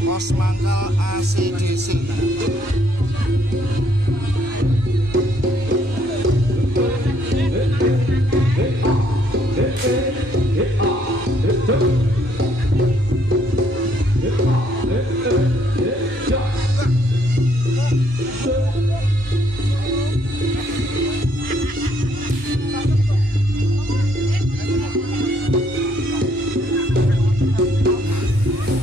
Pos mangkal ACDC.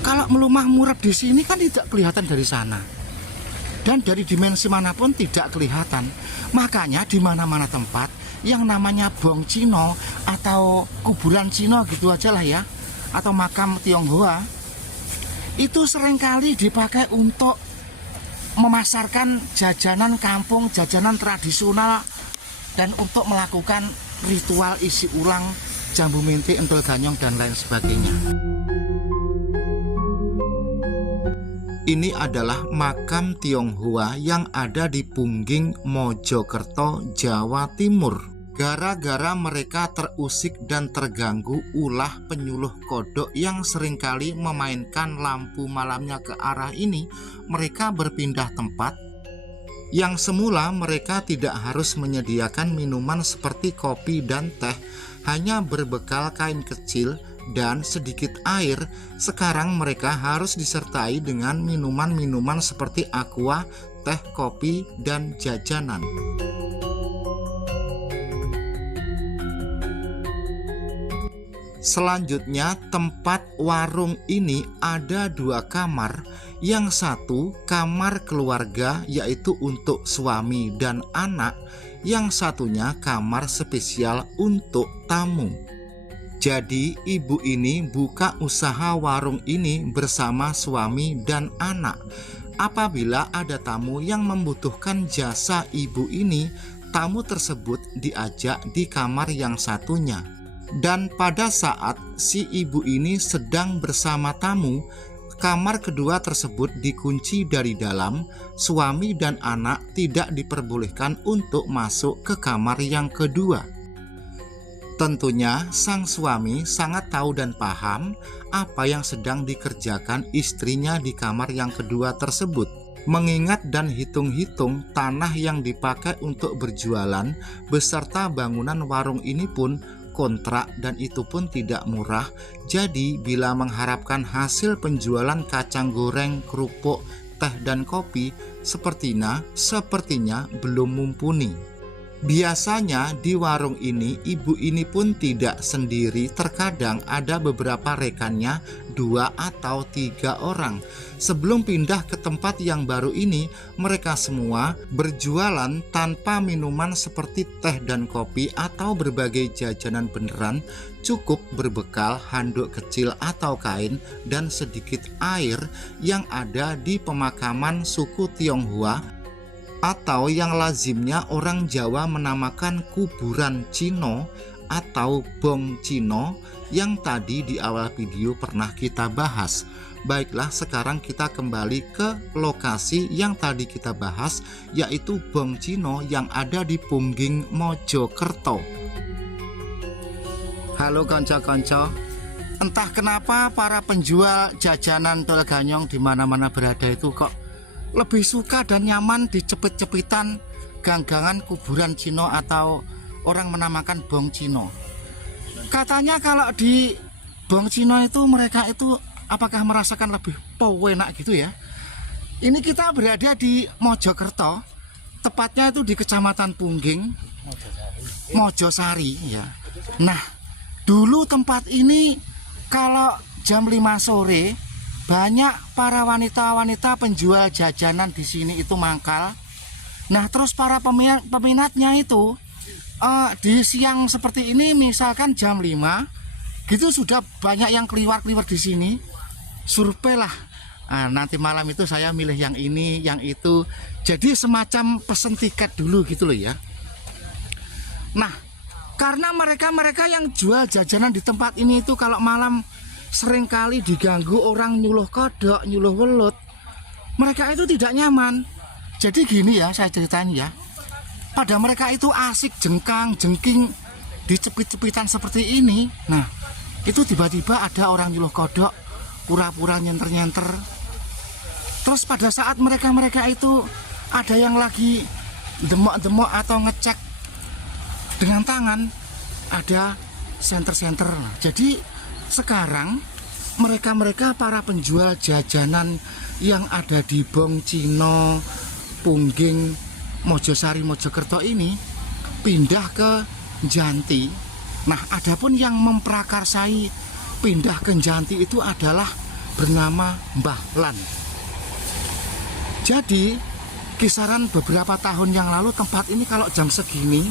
Kalau melumah murab di sini kan tidak kelihatan dari sana, dan dari dimensi manapun tidak kelihatan. Makanya di mana-mana tempat yang namanya bong Cino atau kuburan Cino gitu aja lah ya, atau makam Tionghoa, itu seringkali dipakai untuk memasarkan jajanan kampung, jajanan tradisional, dan untuk melakukan ritual isi ulang jambu minti, entul ganyong, dan lain sebagainya. Ini adalah makam Tionghoa yang ada di Pungging, Mojokerto, Jawa Timur. Gara-gara mereka terusik dan terganggu ulah penyuluh kodok yang seringkali memainkan lampu malamnya ke arah ini, mereka berpindah tempat. Yang semula mereka tidak harus menyediakan minuman seperti kopi dan teh, hanya berbekal kain kecil dan sedikit air. Sekarang mereka harus disertai dengan minuman-minuman seperti aqua, teh, kopi, dan jajanan. Selanjutnya, tempat warung ini ada 2 kamar. Yang satu kamar keluarga, yaitu untuk suami dan anak. Yang satunya kamar spesial untuk tamu. Jadi ibu ini buka usaha warung ini bersama suami dan anak. Apabila ada tamu yang membutuhkan jasa ibu ini, tamu tersebut diajak di kamar yang satunya. Dan pada saat si ibu ini sedang bersama tamu, kamar kedua tersebut dikunci dari dalam. Suami dan anak tidak diperbolehkan untuk masuk ke kamar yang kedua. Tentunya sang suami sangat tahu dan paham apa yang sedang dikerjakan istrinya di kamar yang kedua tersebut. Mengingat dan hitung-hitung tanah yang dipakai untuk berjualan beserta bangunan warung ini pun kontrak, dan itu pun tidak murah. Jadi bila mengharapkan hasil penjualan kacang goreng, kerupuk, teh, dan kopi sepertinya belum mumpuni. Biasanya di warung ini ibu ini pun tidak sendiri, terkadang ada beberapa rekannya, 2 atau 3 orang. Sebelum pindah ke tempat yang baru ini, mereka semua berjualan tanpa minuman seperti teh dan kopi atau berbagai jajanan beneran, cukup berbekal handuk kecil atau kain dan sedikit air yang ada di pemakaman suku Tionghoa, atau yang lazimnya orang Jawa menamakan kuburan Cino atau bong Cino yang tadi di awal video pernah kita bahas. Baiklah, sekarang kita kembali ke lokasi yang tadi kita bahas, yaitu bong Cino yang ada di Pungging, Mojokerto. Halo konco-konco, entah kenapa para penjual jajanan tol ganyong di mana-mana berada itu kok lebih suka dan nyaman di cepit-cepitan ganggangan kuburan Cino atau orang menamakan bong Cino. Katanya kalau di bong Cino itu mereka itu apakah merasakan lebih enak gitu ya. Ini kita berada di Mojokerto, tepatnya itu di Kecamatan Pungging, Mojosari ya. Nah, dulu tempat ini kalau jam 5 sore banyak para wanita-wanita penjual jajanan di sini itu mangkal. Nah, terus para peminatnya itu di siang seperti ini, misalkan jam 5 gitu, sudah banyak yang keliwar-keliwar di sini. Survei lah. Nah, nanti malam itu saya milih yang ini, yang itu. Jadi semacam pesen tiket dulu gitu loh ya. Nah, karena mereka yang jual jajanan di tempat ini itu kalau malam seringkali diganggu orang nyuluh kodok, nyuluh welut, mereka itu tidak nyaman. Jadi gini ya, saya ceritain ya, pada mereka itu asik jengkang jengking dicepit-cepitan seperti ini. Nah, itu tiba-tiba ada orang nyuluh kodok, pura-pura nyenter-nyenter. Terus pada saat mereka itu ada yang lagi demok-demok atau ngecek dengan tangan, ada senter-senter. Jadi sekarang mereka para penjual jajanan yang ada di Bong Cino, Pungging, Mojosari, Mojokerto ini pindah ke Janti. Nah, adapun yang memprakarsai pindah ke Janti itu adalah bernama Mbah Lan. Jadi kisaran beberapa tahun yang lalu tempat ini kalau jam segini,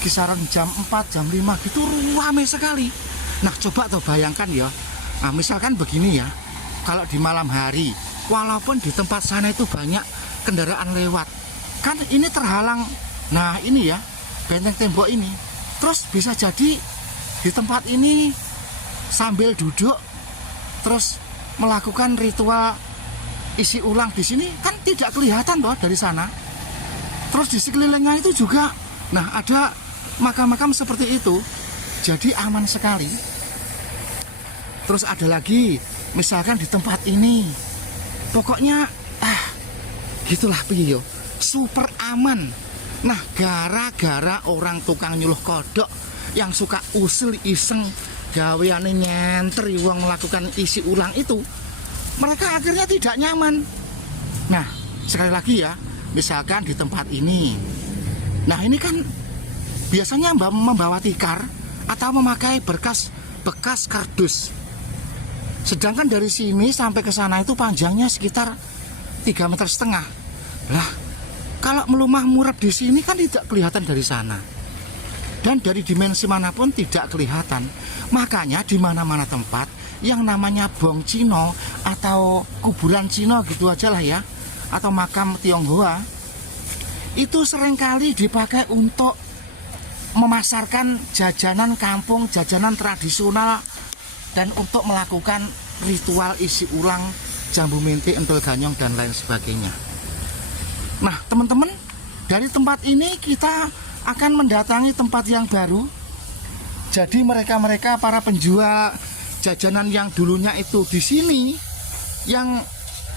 kisaran jam 4, jam 5 gitu ramai sekali. Nah, coba tuh bayangkan ya. Nah, misalkan begini ya, kalau di malam hari, walaupun di tempat sana itu banyak kendaraan lewat, kan ini terhalang. Nah, ini ya, benteng tembok ini. Terus bisa jadi di tempat ini sambil duduk terus melakukan ritual isi ulang di sini kan tidak kelihatan toh dari sana. Terus di sekelilingnya itu juga, nah ada makam-makam seperti itu, jadi aman sekali. Terus ada lagi, misalkan di tempat ini, pokoknya gitulah piyo, super aman. Nah, gara-gara orang tukang nyuluh kodok yang suka usil iseng gaweane nyentri wong melakukan isi ulang itu, mereka akhirnya tidak nyaman. Nah, sekali lagi ya, misalkan di tempat ini, nah ini kan biasanya membawa tikar atau memakai bekas kardus. Sedangkan dari sini sampai ke sana itu panjangnya sekitar 3,5 meter. Lah, kalau melumah murab di sini kan tidak kelihatan dari sana. Dan dari dimensi manapun tidak kelihatan. Makanya di mana-mana tempat yang namanya Bong Cino atau kuburan Cino gitu aja lah ya, atau makam Tionghoa, itu seringkali dipakai untuk memasarkan jajanan kampung, jajanan tradisional, dan untuk melakukan ritual isi ulang jambu minti, entul ganyong, dan lain sebagainya. Nah, teman-teman, dari tempat ini kita akan mendatangi tempat yang baru. Jadi mereka para penjual jajanan yang dulunya itu di sini, yang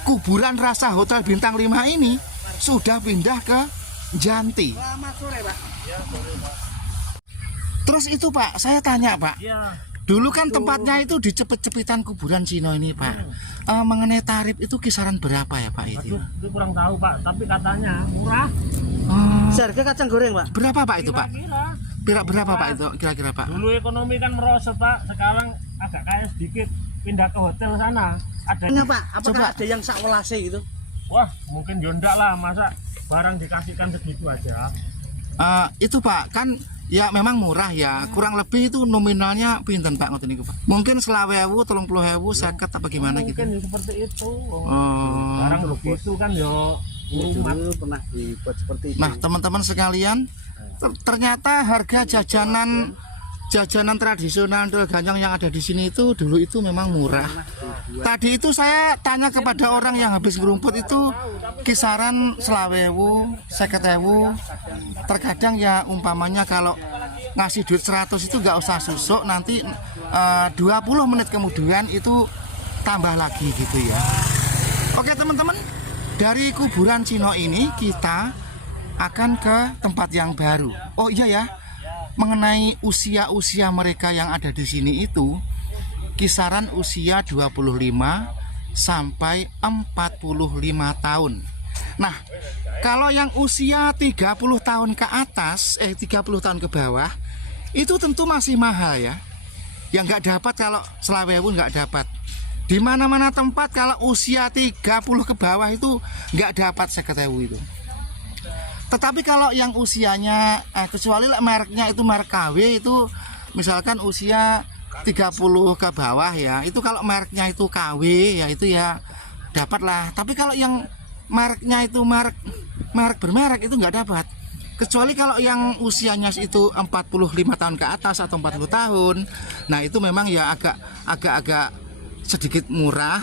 kuburan rasa Hotel Bintang 5 ini, sudah pindah ke Janti. Selamat sore, Pak. Ya, sore, Pak. Terus itu, Pak, saya tanya, Pak. Ya. Dulu kan tempatnya itu di cepet-cepetan kuburan Cino ini, Pak. Mengenai tarif itu kisaran berapa ya, Pak itu? Aduh, itu kurang tahu, Pak. Tapi katanya murah. Harga kacang goreng, Pak. Berapa, Pak itu, Pak? Kira-kira. Berapa, Pak itu kira-kira, Pak? Dulu ekonomi kan merosot, Pak. Sekarang agak kaya sedikit. Pindah ke hotel sana. Enggak, Pak. Apakah Coba. ada yang sakwelase gitu? Wah, mungkin yondak lah. Masa barang dikasihkan segitu aja. Itu, Pak, kan ya memang murah ya. Kurang lebih itu nominalnya pinten, Pak, ngoten niku, Pak? Mungkin 20.000, 30.000, 50 apa gimana gitu. Mungkin seperti itu. Oh. Barang begitu kan yo. Dulu pernah dibuat seperti itu. Nah, teman-teman sekalian, ternyata harga jajanan tradisional entul ganyong yang ada di sini itu dulu itu memang murah. Tadi itu saya tanya kepada orang yang habis ngerumput itu kisaran 20.000, 50.000. Terkadang ya umpamanya kalau ngasih duit 100 itu nggak usah susuk, nanti 20 menit kemudian itu tambah lagi gitu ya. Oke teman-teman, dari kuburan Cino ini kita akan ke tempat yang baru. Oh iya ya, mengenai usia mereka yang ada di sini itu kisaran usia 25 sampai 45 tahun. Nah, kalau yang usia 30 tahun ke atas, 30 tahun ke bawah, itu tentu masih mahal ya. Yang nggak dapat kalau Selawewu nggak dapat. Di mana-mana tempat kalau usia 30 ke bawah itu nggak dapat 50.000 itu. Tetapi kalau yang usianya kecuali mereknya itu merek KW itu misalkan usia 30 ke bawah ya, itu kalau mereknya itu KW ya itu ya dapat lah. Tapi kalau yang mereknya itu merek bermerek itu nggak dapat. Kecuali kalau yang usianya itu 45 tahun ke atas atau 40 tahun. Nah, itu memang ya agak sedikit murah.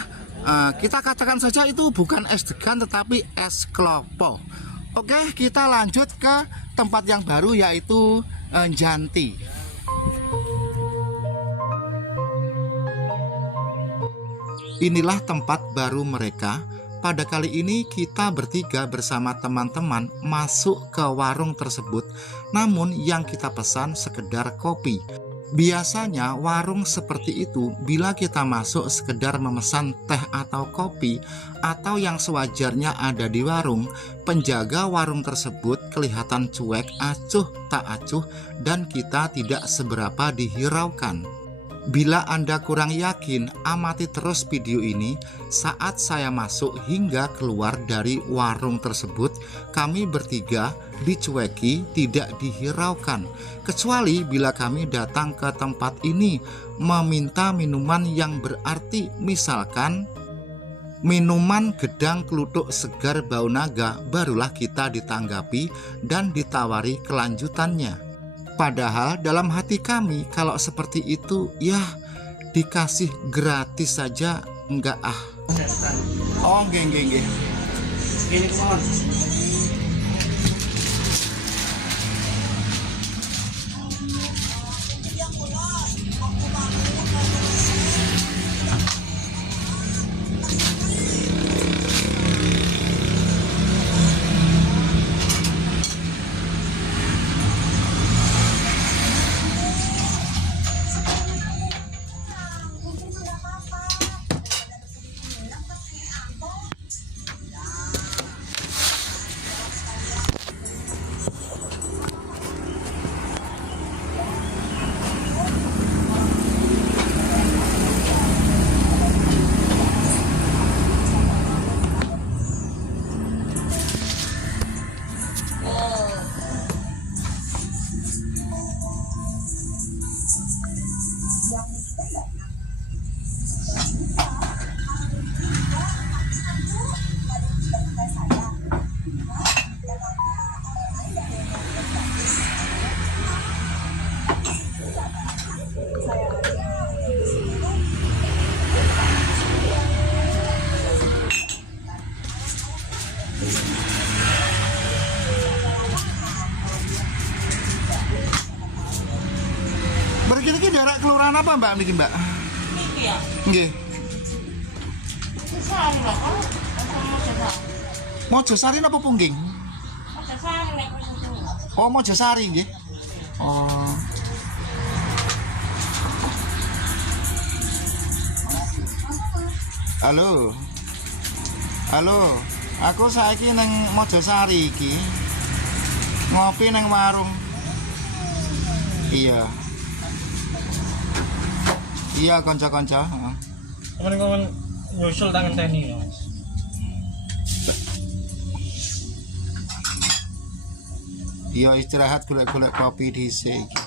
Kita katakan saja itu bukan es degan tetapi es klopo. Oke, kita lanjut ke tempat yang baru yaitu Janti. Inilah tempat baru mereka. Pada kali ini kita bertiga bersama teman-teman masuk ke warung tersebut. Namun yang kita pesan sekedar kopi. Biasanya warung seperti itu bila kita masuk sekedar memesan teh atau kopi atau yang sewajarnya ada di warung, penjaga warung tersebut kelihatan cuek, acuh tak acuh, dan kita tidak seberapa dihiraukan. Bila Anda kurang yakin, amati terus video ini. Saat saya masuk hingga keluar dari warung tersebut, kami bertiga dicueki, tidak dihiraukan. Kecuali bila kami datang ke tempat ini meminta minuman yang berarti, misalkan minuman gedang kluthuk segar bau naga, barulah kita ditanggapi dan ditawari kelanjutannya. Padahal dalam hati kami kalau seperti itu ya dikasih gratis saja enggak ah. Oh nggih. Ini kemauan. Berarti ini daerah kelurahan apa Mbak niki Mbak? Niki ya. Nggih. Sesari lah kalau Mojosari napa Pungging? sesari nek wis itu. Oh Mojosari nggih. Oh. Halo. Halo. Aku saiki nang Mojosari iki. Ngopi nang warung. Iya. Iya kanca-kanca, heeh. Kawan-kawan nyusul tangan teni ya. Iya istirahat golek-golek kopi dhisik iki.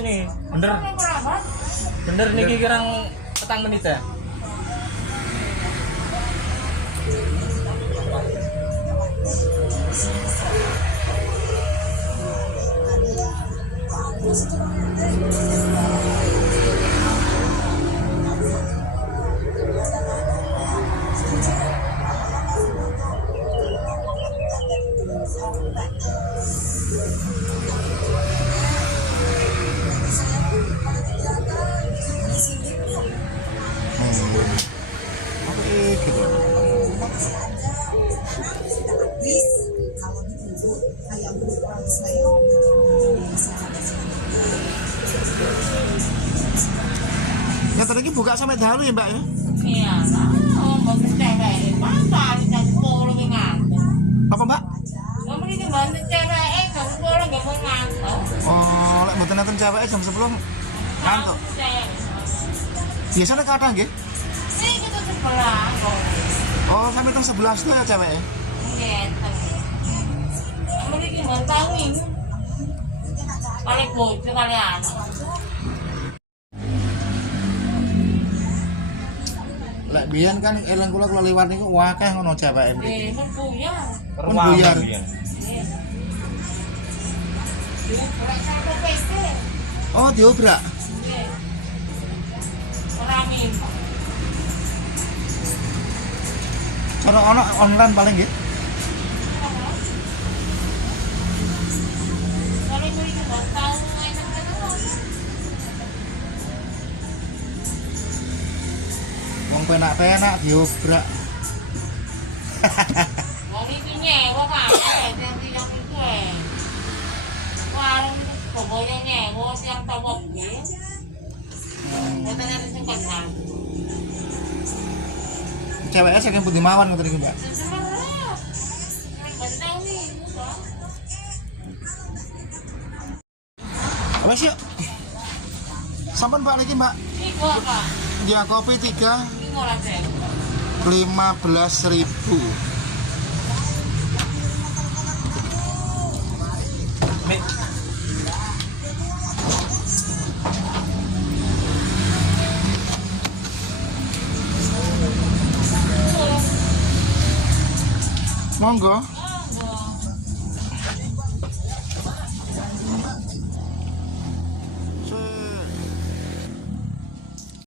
nih. Bener. Ini berapa? Bener niki kirang petang menit ya. Oke, gitu. Ya tadi buka sampai dahulu ya Mbak ya? Iya, oh, bagus cewek. Masa kita 10 ki ngantuk. Apa Mbak? Kamu ini bantu cewek, jam 10 nggak mau ngantuk. Oh, lek mboten nonton cewek jam 10 ngantuk. Saya, Biasanya kadang nggih. ini kita sebelah kok. Oh, sampai jam 11 tuh ya cewek ya? Gitu. Kamu ini mau tahu ini. Kali bojo kali anak. Lek biyen kan eling kula liwat niku akeh ngono cewek mriki. Mun buyar. Pun buyar. Oh, diobrak. Orang minta. Cara ono online paling nggih. Kalau ini nggak tahu enak-enak. Wong penak-penak diobrak. Wong itu nyewa kan, yang itu warung pokoknya nyewa yang tahu gue. Katanya itu kenal. Ceweknya saking putih mawon ngoten iki, Mbak. Sebenarnya, nggak tahu nih, udah. Wes yuk. Sampun Pak niki, Mbak. Ini gua kak, Dia kopi 3 ini ngolah deh. 15.000. Mik. Monggo.